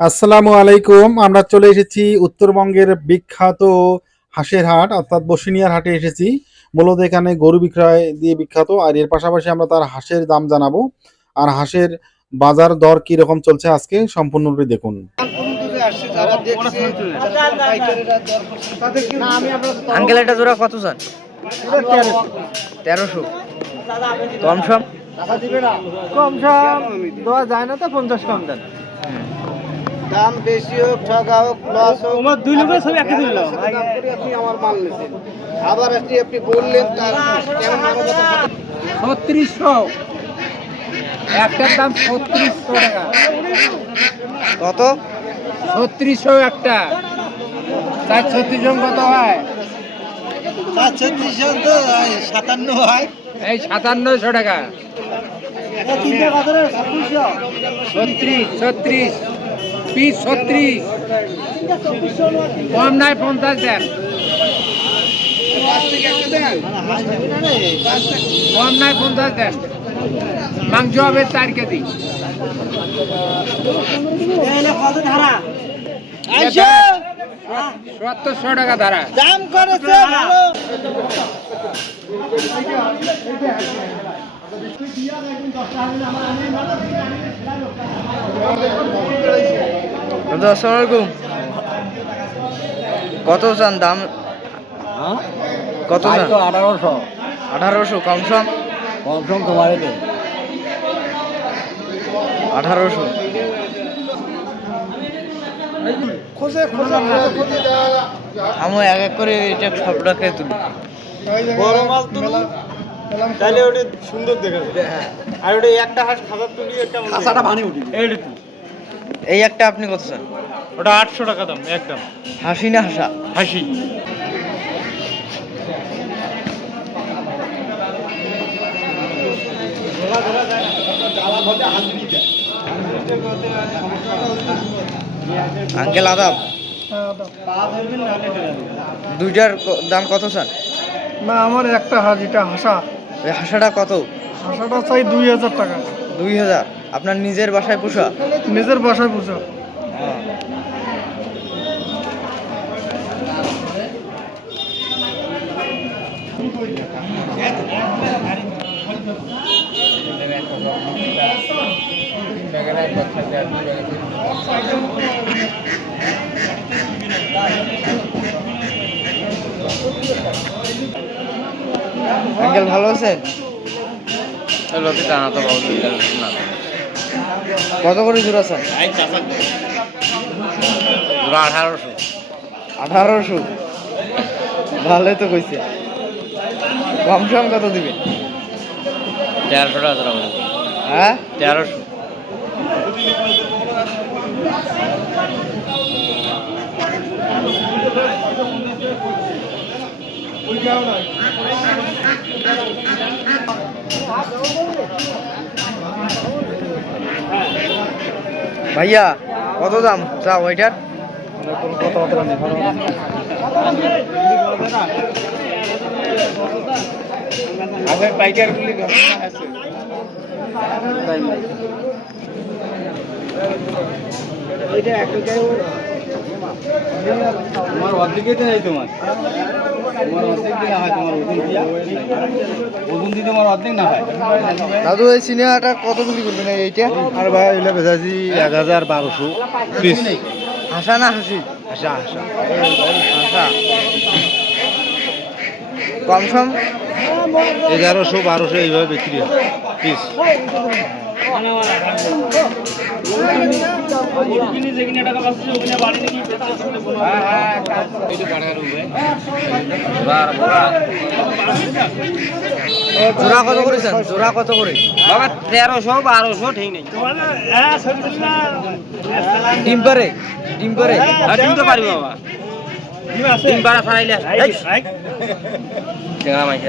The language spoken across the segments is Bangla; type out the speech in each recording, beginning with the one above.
আসসালামু আলাইকুম। আমরা চলে এসেছি উত্তরবঙ্গের বিখ্যাত হাঁসের হাট অর্থাৎ বসিনিয়ার হাটে এসেছি। মূলত এখানে গরু বিক্রয় দিয়ে বিখ্যাত আর এর পাশাপাশি আমরা তার হাঁসের দাম জানাব। আর হাঁসের বাজার দর কি রকম চলছে আজকে সম্পূর্ণরূপে দেখুন। আঙ্কেল এটা জোড়া কত চান তেরোশো। কম সম? কম সম দেওয়া যায় না তো পঞ্চাশ কম দেন। দাম বেশি হোক ঠকা হোক লস হোক আমার দুই লোকের সব একই দিল আপনি আমার মাল নিছেন। আবার আপনি আপনি বললেন তার কেমন মানবতা ছত্রিশশো। একটার দাম ছত্রিশশো টাকা। কত? ছত্রিশশো একটা। চার ছত্রিশশো কত হয়? চার ছত্রিশশো তো সাতান্ন হয়। এই সাতান্নশো টাকা। ছত্রিশ ছত্রিশ। পিস ছত্রিশ। কম নাই পঞ্চাশ দেন। কম নাই পঞ্চাশ দেন। মাংস হবে চার কেজি। সত্তরশো টাকা ধারা। দাম করেছে দাদা আসসালামু আলাইকুম। কত চান দাম? কত চান? আঠারোশো। আঠারোশো কম সম? কম সম তোমার আঠারোশো। খোঁজে খোঁজে খোঁজে আমি এক এক করে এটা সবটাকে তুলি। বড় মাছ তুলো। তাহলে ওটা সুন্দর দেখা যাবে আর ওটা একটা হাঁস খাবার তুলি একটা খাসাটা ভানি উঠি এই একটা আপনি কত চান? ওটা আটশো টাকা দাম একদম। হাসি না হাসা? হাসি। আঙ্কেল আদাব? দুইটার দাম কত স্যার না আমার একটা হাজিটা হাসা। ওই হাসাটা কত? হাসাটা চাই দুই হাজার টাকা। দুই হাজার। আপনার নিজের বাসায় পোষা? নিজের বাসায় পুজো আঙ্কেল ভালো আছেন? কত করে জোড়া চান আঠারোশো। আঠারোশো? ভালোই তো কইছে। কম সম কত দিবেন তেরোশো টাকা হ্যাঁ? তেরোশো। ভাইয়া কত দাম? চাও ওইটার। আগে পাইকার গুলি তোমার অর্ধেকই তো নেই তোমার। তোমার অর্ধেক দিলে হয় তোমার ওজন দিয়া ওজন দিতে তোমার অর্ধেক না হয় দাদু এই সিনেমাটা কত বিক্রি করবেন এই এইটা আর ভাই এগুলো বেচাছি এক হাজার বারোশো পিস হাসা না হাসি আচ্ছা আচ্ছা হাসা কম সম এগারোশো বারোশো এইভাবে বিক্রি হয় পিস জোড়া কত করেছেন? জোড়া কত করে? বাবা তেরোশো বারোশো ঠিক নেই। ডিম পারে? ডিম পারে? ডিম তো পারি বাবা। ডিম চেঙ্গা মাইছে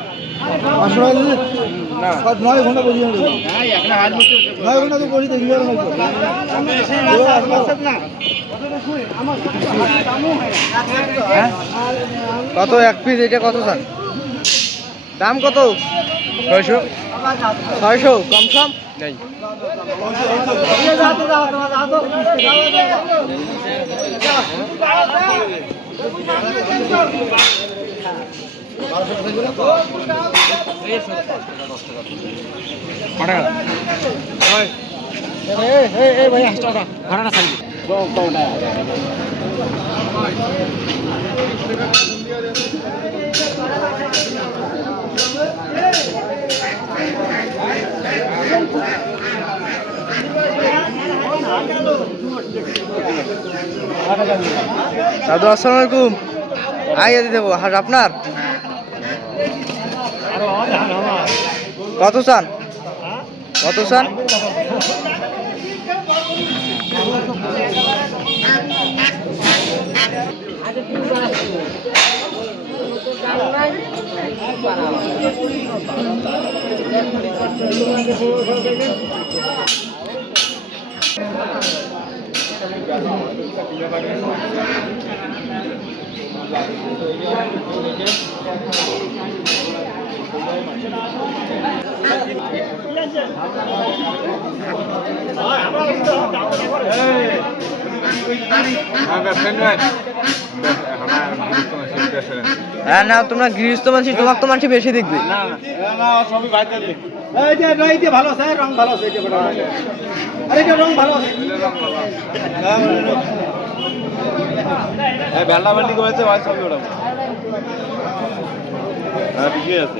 নয় ঘণ্টা বসে নয় ঘণ্টা তো বসে দেখি কত এক পিস এটা কত চান দাম কত? ছয়শো। ছয়শো? কম সম? নেই। দাদু আসসালামু আলাইকুম। আইয়া দিয়ে দেবো। হাট আপনার? কত চান কত চান হ্যাঁ না, তোমরা গৃহস্থ মানুষ তোমার তো মানুষ বেশি দেখবে। ভালো আছে, রং রং ভালো আছে। ভেল্লা ভেন্ডি করেছে, ভাই, সবই ওটা হ্যাঁ ঠিকই আছে।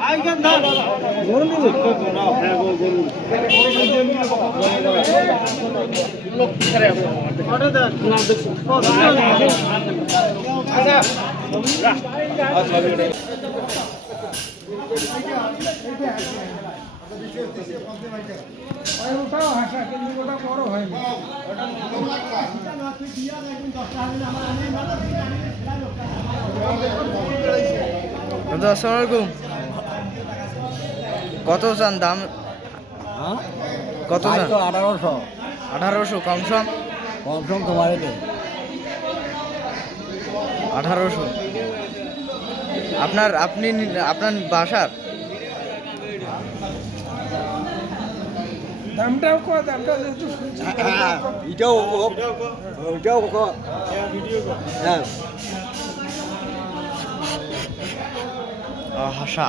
সমস্যাটা গেছে দাদু আসসালামু কত চান দাম? কত চান? আঠারোশো। আঠারোশো কম সম? কম সম তোমার আঠারোশো। আপনার আপনি আপনার বাসার? এটাও ওটাও হ্যাঁ। হাসা।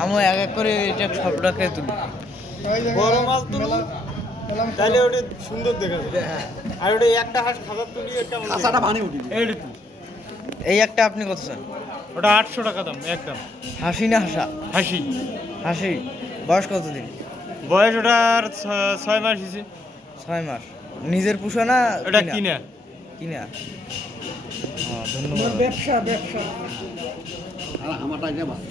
আমি এক এক করে এটা সবটাকে তুলি। বড় মাছ তুলি তাহলে ওটা সুন্দর দেখা যায় আর ওটা একটা হাঁস খাবার তুলি একটা খাসাটা ভানি উঠি এই একটা আপনি কত চান? ওটা আটশো টাকা দাম একদম। হাসি না হাসা? হাসি। হাসি। বয়স কতদিন বয়স ওটার ছয় মাস হয়েছে ছয় মাস। নিজের পুষো না ওটা কিনা? কিনা? ধন্যবাদ। ব্যবসা ব্যবসা। আর আমারটা এটা মাছ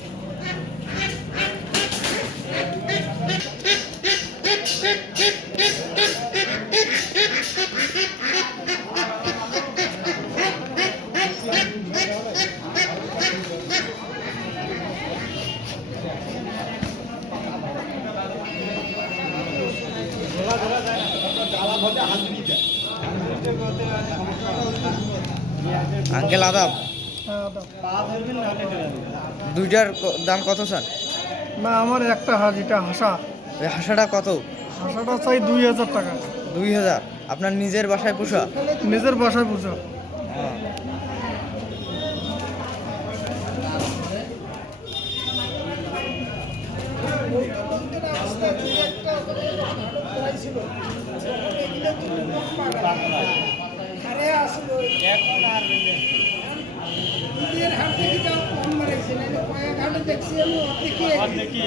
আঙ্কেল আদাব? দুইটার দাম কত স্যার? না আমার একটা হাজিটা হাসা। হাসাটা কত? হাসাটা চাই দুই হাজার টাকা। দুই হাজার। আপনার নিজের বাসায় পোষা? নিজের বাসায় পোষা। একটা দেখি